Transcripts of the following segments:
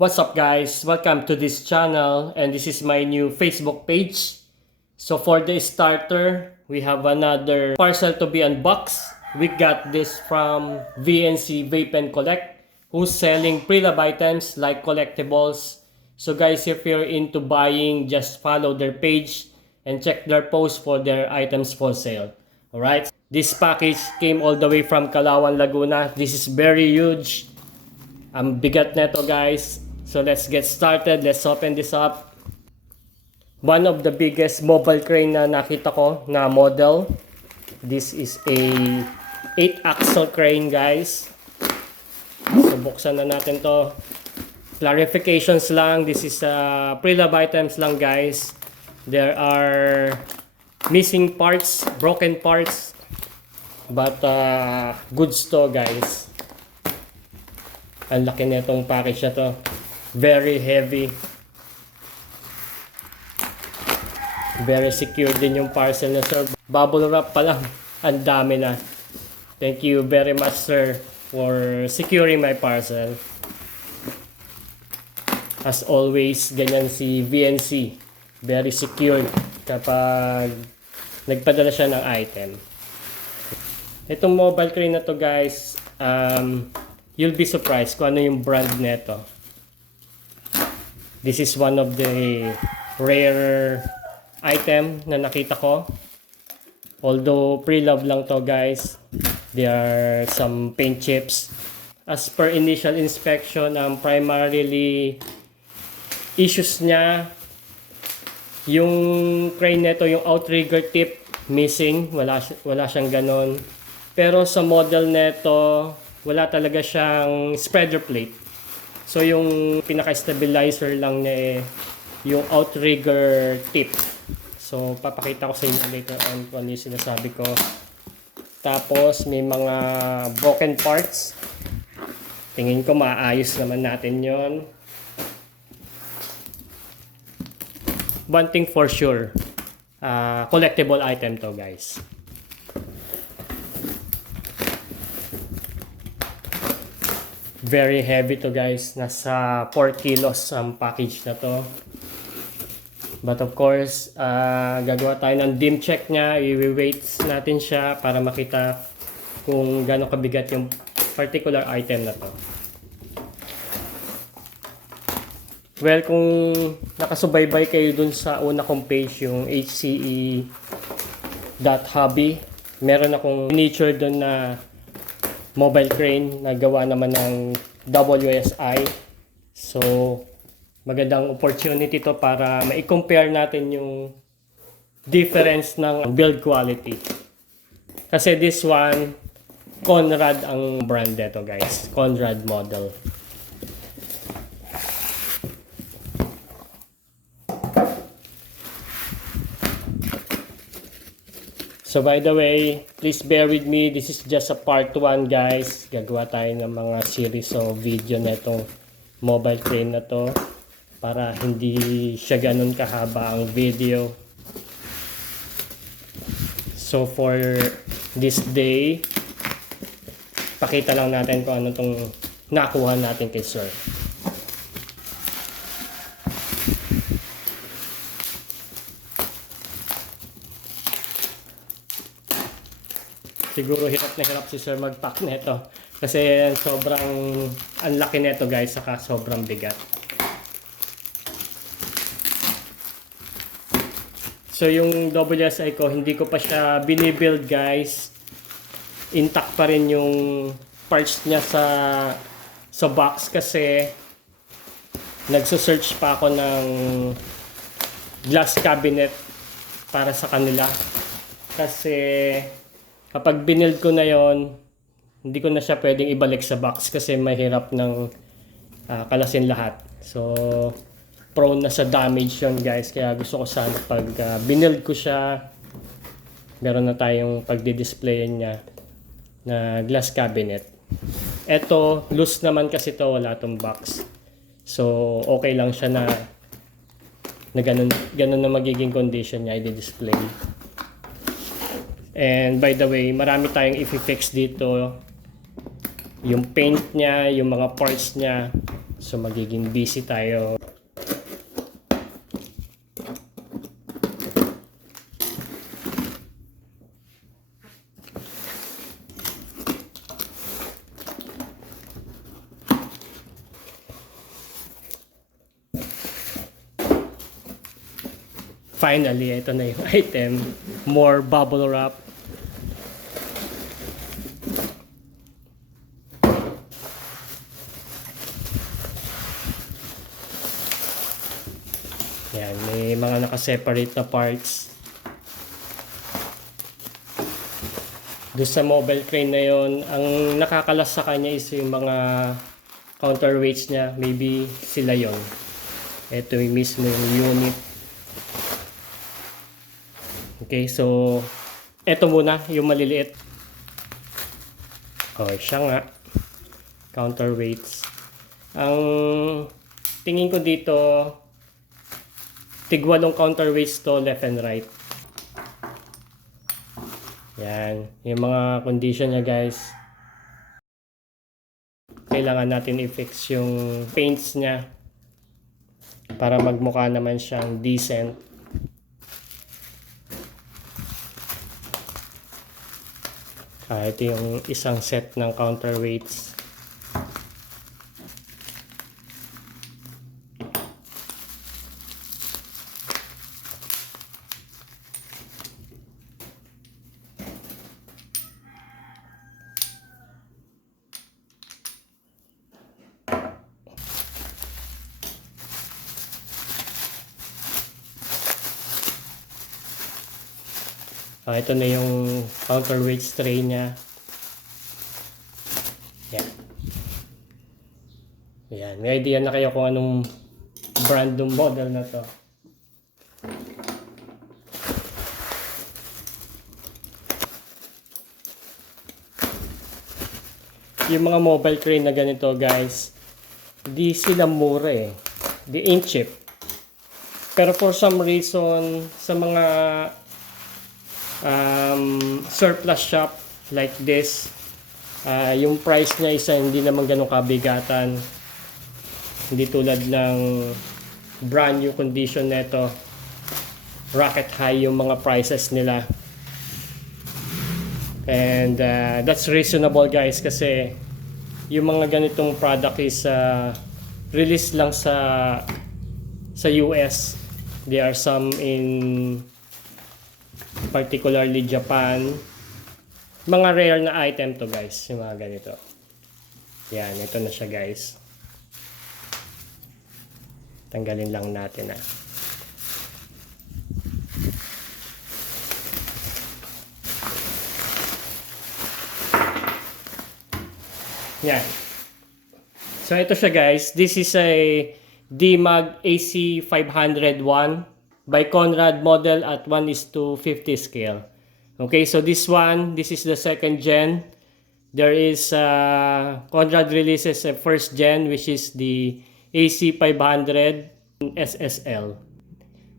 What's up guys? Welcome to this channel and this is my new Facebook page. So for the starter, we have another parcel to be unboxed. We got this from VNC Vape and Collect, who's selling pre-lab items like collectibles. So guys, if you're into buying, just follow their page and check their post for their items for sale. Alright? This package came all the way from Calauan, Laguna. This is very huge. Ang bigat neto guys. So let's get started. Let's open this up. One of the biggest mobile crane na nakita ko na model. This is a 8-axle crane guys. So buksan na natin to. Clarifications lang. This is pre-lab items lang guys. There are missing parts, broken parts. But goods to guys. Ang laki nitong package na to. Very heavy. Very secure din yung parcel na sir. Bubble wrap pa lang. Ang dami na. Thank you very much sir for securing my parcel. As always, ganyan si VNC. Very secured kapag nagpadala siya ng item. Itong mobile crane na to guys, you'll be surprised kung ano yung brand neto. This is one of the rare item na nakita ko. Although pre-love lang to guys, there are some paint chips. As per initial inspection, primarily issues niya, yung crane neto, yung outrigger tip missing, wala siyang ganon. Pero sa model neto, wala talaga siyang spreader plate. So yung pinaka-stabilizer lang niya yung outrigger tip. So papakita ko sa inyo later on kung ano yung sinasabi ko. Tapos may mga broken parts. Tingin ko maayos naman natin yon. One thing for sure, collectible item to guys. Very heavy to guys. Nasa 4 kilos ang package na to. But of course, gagawa tayo ng dim check niya. I-weight natin siya para makita kung gaano kabigat yung particular item na to. Well, kung nakasubaybay kayo dun sa una kong page, yung hce.hobby, meron akong miniature dun na mobile crane na gawa naman ng WSI. So magandang opportunity to para ma-compare natin yung difference ng build quality. Kasi this one, Conrad ang brand nito guys. Conrad model. So by the way, please bear with me. This is just a part 1 guys. Gagawa tayo ng mga series o video na itong mobile crane na to para hindi siya ganun kahaba ang video. So for this day, pakita lang natin kung ano itong nakuha natin kay sir. Siguro hirap na hirap si sir mag-pack neto kasi sobrang ang laki neto guys, saka sobrang bigat. So yung WSI ko, hindi ko pa siya binibuild guys. Intact pa rin yung parts niya sa box kasi nagso-search pa ako ng glass cabinet para sa kanila. Kasi kapag binild ko na yon, hindi ko na siya pwedeng ibalik sa box kasi mahirap ng kalasin lahat. So prone na sa damage yon guys. Kaya gusto ko sana pag binild ko siya, meron na tayong pagdi-displayan niya na glass cabinet. Eto, loose naman kasi to, wala tong box. So okay lang siya na ganun na magiging condition niya i-display. And by the way, marami tayong i-fix dito. Yung paint niya, yung mga parts niya, So magiging busy tayo. Finally, ito na yung item. More bubble wrap. Yan, may mga naka-separate na parts. Doon sa mobile crane na yon, ang nakakalas sa kanya is yung mga counterweights niya. Maybe sila yon. Ito yung mismo yung unit. Okay, so ito muna yung maliliit. Okay, siya nga. Counterweights. Ang tingin ko dito, tig-walong counterweights to, left and right. Yan, yung mga condition niya guys. Kailangan natin i-fix yung paints niya para magmukha naman siyang decent. Ito yung isang set ng counterweights. Ito na yung counterweight tray niya. Yan. Yan. May idea na kayo kung anong brand ng model na to. Yung mga mobile crane na ganito guys, di sila mura eh. Di ain't cheap. Pero for some reason, sa mga surplus shop like this, yung price niya isa hindi naman ganun kabigatan, hindi tulad ng brand new condition nito. Rocket high yung mga prices nila, and that's reasonable guys, kasi yung mga ganitong product is release lang sa US. There are some in particularly Japan. Mga rare na item to guys, yung mga ganito. Yan, ito na siya guys. Tanggalin lang natin Yan. So ito siya guys. This is a Demag AC501 by Conrad model at 1:50 scale. Okay, so this is the second gen. There is Conrad releases a first gen, which is the AC500 SSL.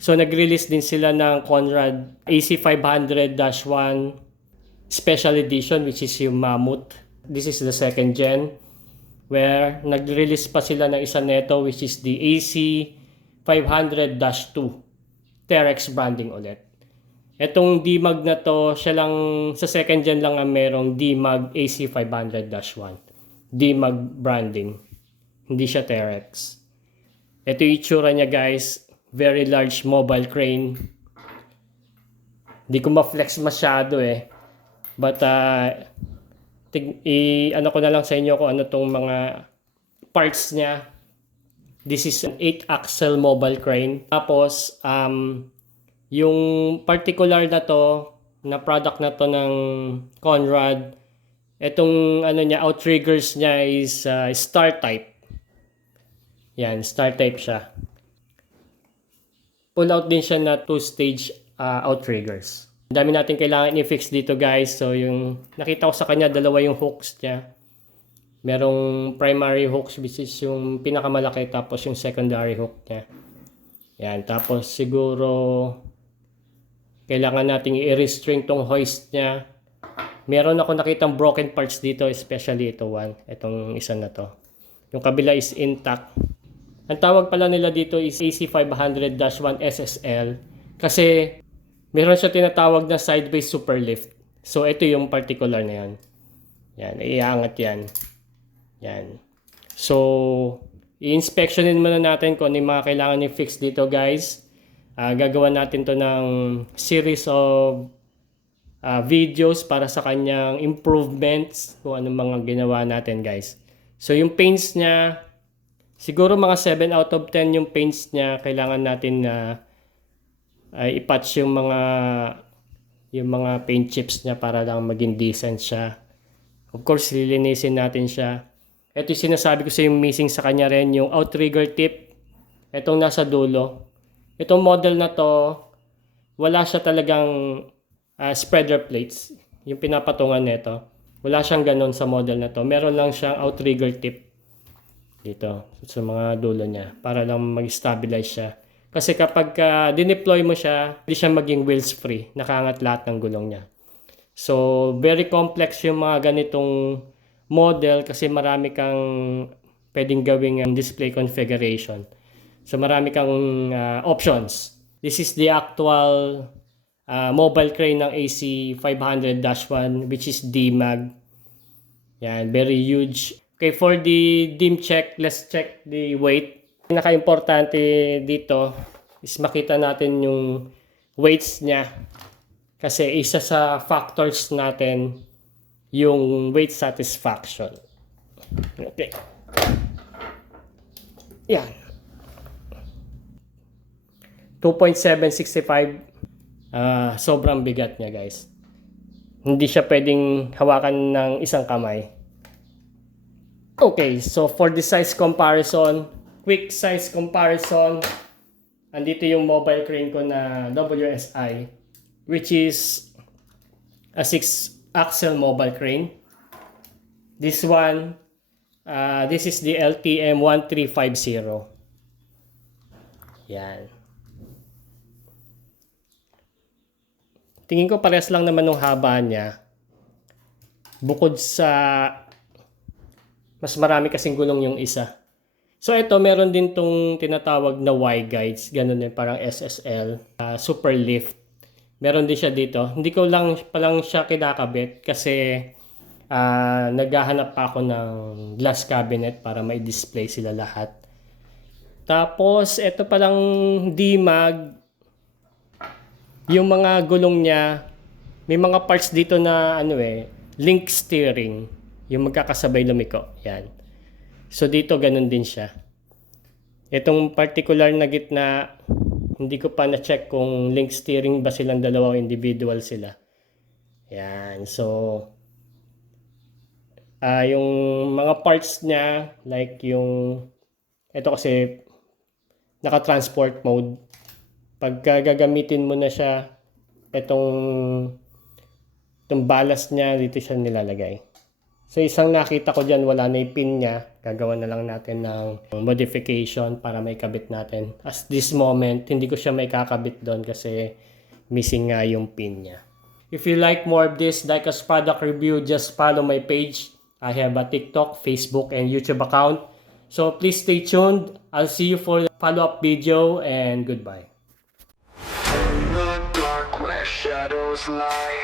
So nag-release din sila ng Conrad AC500-1 Special Edition, which is yung Mammoth. This is the second gen, where nag-release pa sila ng isa neto, which is the AC500-2 Terex branding ulit. Etong Demag na to, siya lang sa second gen lang ang merong Demag AC500-1. Demag branding. Hindi siya Terex. Ito yung itsura niya guys. Very large mobile crane. Hindi ko ma-flex masyado eh. But ano ko na lang sa inyo kung ano tong mga parts niya. This is an 8-axle mobile crane. Tapos, yung particular na to, na product na to ng Conrad, itong ano niya, outriggers niya is star type. Yan, star type siya. Pull out din siya na 2-stage outriggers. Ang dami natin kailangan i-fix dito guys. So yung nakita ko sa kanya, dalawa yung hooks niya. Merong primary hooks, which is yung pinakamalaki, tapos yung secondary hook niya. Yan, tapos siguro kailangan nating i-restring tong hoist niya. Meron ako nakitang broken parts dito, especially itong isa na to. Yung kabila is intact. Ang tawag pala nila dito is AC500-1 SSL kasi meron siya tinatawag na sideways superlift. So ito yung particular na yan. Yan, iangat yan. Yan. So, i-inspectionin muna natin kung ano yung mga kailangan i-fix dito guys. Gagawa natin to ng series of videos para sa kanyang improvements kung anong mga ginawa natin guys. So yung paints niya, siguro mga 7 out of 10 yung paints niya. Kailangan natin na i-patch yung mga paint chips niya para lang maging decent siya. Of course, lilinisin natin siya. Ito yung sinasabi ko sa yung missing sa kanya rin, yung outrigger tip. Itong nasa dulo. Itong model na to, wala siya talagang spreader plates. Yung pinapatungan nito. Wala siyang ganun sa model na to. Meron lang siyang outrigger tip dito sa mga dulo niya para lang mag-stabilize siya. Kasi kapag dineploy mo siya, hindi siya maging wheels free. Nakaangat lahat ng gulong niya. So, very complex yung mga ganitong model kasi marami kang pwedeng gawing display configuration. So, marami kang options. This is the actual mobile crane ng AC500-1 which is DMAG. Yan, very huge. Okay, for the dim check, let's check the weight. Pinaka-importante dito is makita natin yung weights niya. Kasi isa sa factors natin yung weight satisfaction. Okay. Yan. 2.765. Sobrang bigat niya guys. Hindi siya pwedeng hawakan ng isang kamay. Okay, so for the size comparison, quick size comparison, andito yung mobile crane ko na WSI, which is a 6-axle mobile crane. This one, this is the LTM 1350. Yan. Tingin ko parehas lang naman ng haba niya. Bukod sa mas marami kasing gulong yung isa. So ito, meron din tong tinatawag na Y-guides. Ganun din, parang SSL. Super lift. Meron din siya dito. Hindi ko lang siya kinakabit kasi naghahanap pa ako ng glass cabinet para may display sila lahat. Tapos, ito palang DMAG. Yung mga gulong niya, may mga parts dito na link steering. Yung magkakasabay lumiko. Yan. So dito ganun din siya. Itong particular na gitna, hindi ko pa na-check kung link steering ba silang dalawa o individual sila. Yan. So yung mga parts niya, like yung ito kasi naka-transport mode. Pagka gagamitin mo na siya, itong ballast niya, dito siya nilalagay. So isang nakita ko dyan, wala na yung pin niya. Gagawa na lang natin ng modification para may kabit natin. As this moment, hindi ko siya may kakabit doon kasi missing nga yung pin niya. If you like more of this Diecast product review, just follow my page. I have a TikTok, Facebook, and YouTube account. So please stay tuned. I'll see you for the follow-up video and goodbye. In the dark where shadows lie,